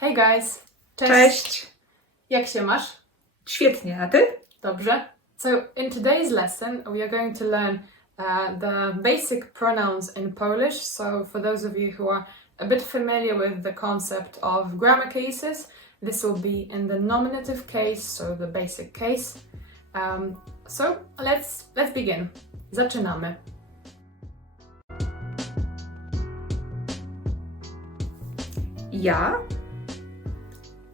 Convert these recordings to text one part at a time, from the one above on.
Hey guys! Cześć! Jak się masz? Świetnie, a ty? Dobrze. So in today's lesson we are going to learn the basic pronouns in Polish. So for those of you who are a bit familiar with the concept of grammar cases, this will be in the nominative case, so the basic case. So let's begin. Zaczynamy. Ja,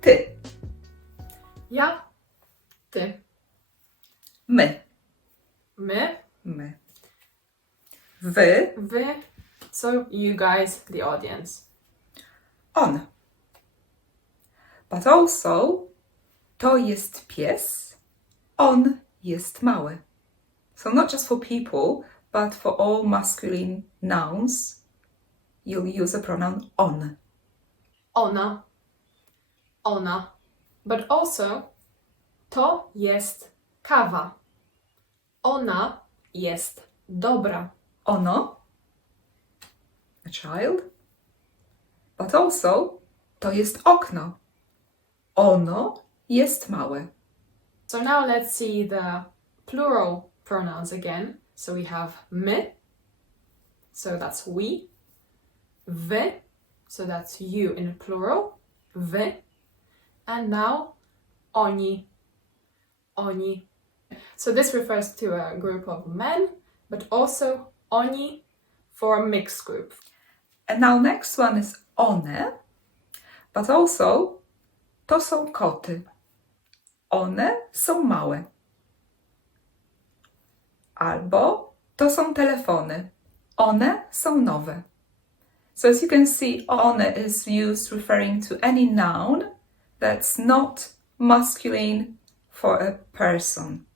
ty, Ja, ty, my, my, my, wy, wy, so you guys, the audience. on. But also, to jest pies, on jest mały. So not just for people, but for all masculine nouns, you'll use a pronoun on. Ona, ona. But also, to jest kawa. Ona jest dobra. Ono, a child. But also, to jest okno. Ono jest małe. So now let's see the plural pronouns again. So we have my, so that's we. Wy, so that's you in plural. Wy. And now oni, oni. So this refers to a group of men, but also oni for a mixed group. And now next one is one, but also to są koty. One są małe. Albo to są telefony. One są nowe. So as you can see, one is used referring to any noun that's not masculine for a person.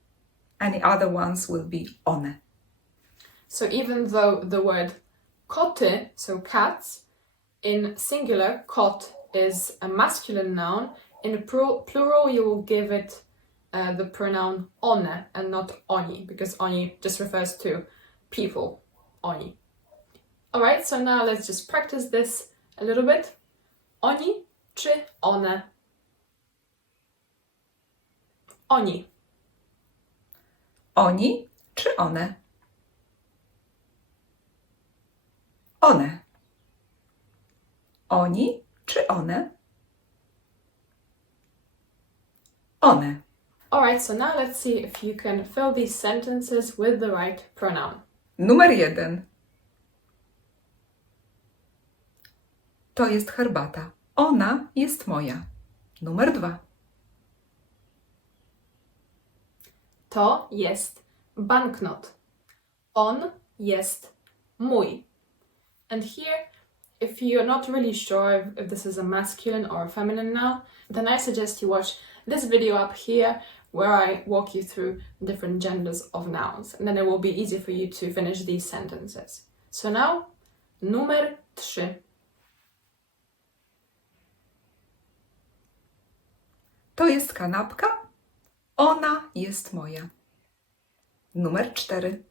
Any other ones will be one. So even though the word koty, so cats, in singular, kot is a masculine noun, in plural you will give it the pronoun one and not oni, because oni just refers to people, oni. Alright, so now let's just practice this a little bit. Oni czy one? Oni. Oni czy one? One. Oni czy one? One. Alright, so now let's see if you can fill these sentences with the right pronoun. Numer 1. To jest herbata. Ona jest moja. Numer 2. To jest banknot. On jest mój. And here, if you're not really sure if this is a masculine or a feminine noun, then I suggest you watch this video up here where I walk you through different genders of nouns. And then it will be easy for you to finish these sentences. So now, numer 3. To jest kanapka. Ona jest moja. Numer 4.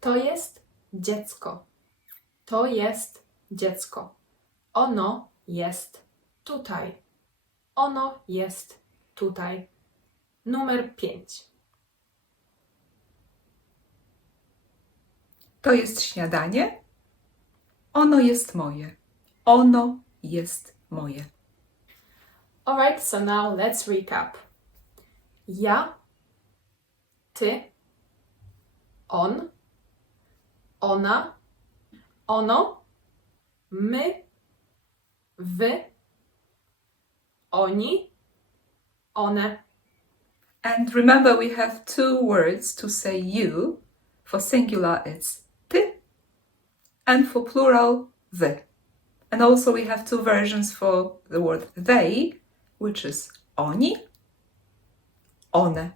To jest dziecko. To jest dziecko. Ono jest tutaj. Ono jest tutaj. Numer 5. To jest śniadanie. Ono jest moje. Ono jest moje. Alright, so now let's recap. Ja, ty, on, ona, ono, my, wy, oni, one. And remember, we have 2 words to say you. For singular, it's ty, and for plural, wy. And also we have 2 versions for the word they, which is oni, one.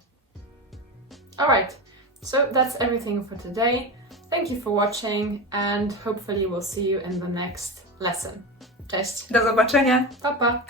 Alright, so that's everything for today. Thank you for watching and hopefully we'll see you in the next lesson. Cześć! Do zobaczenia! Pa, pa!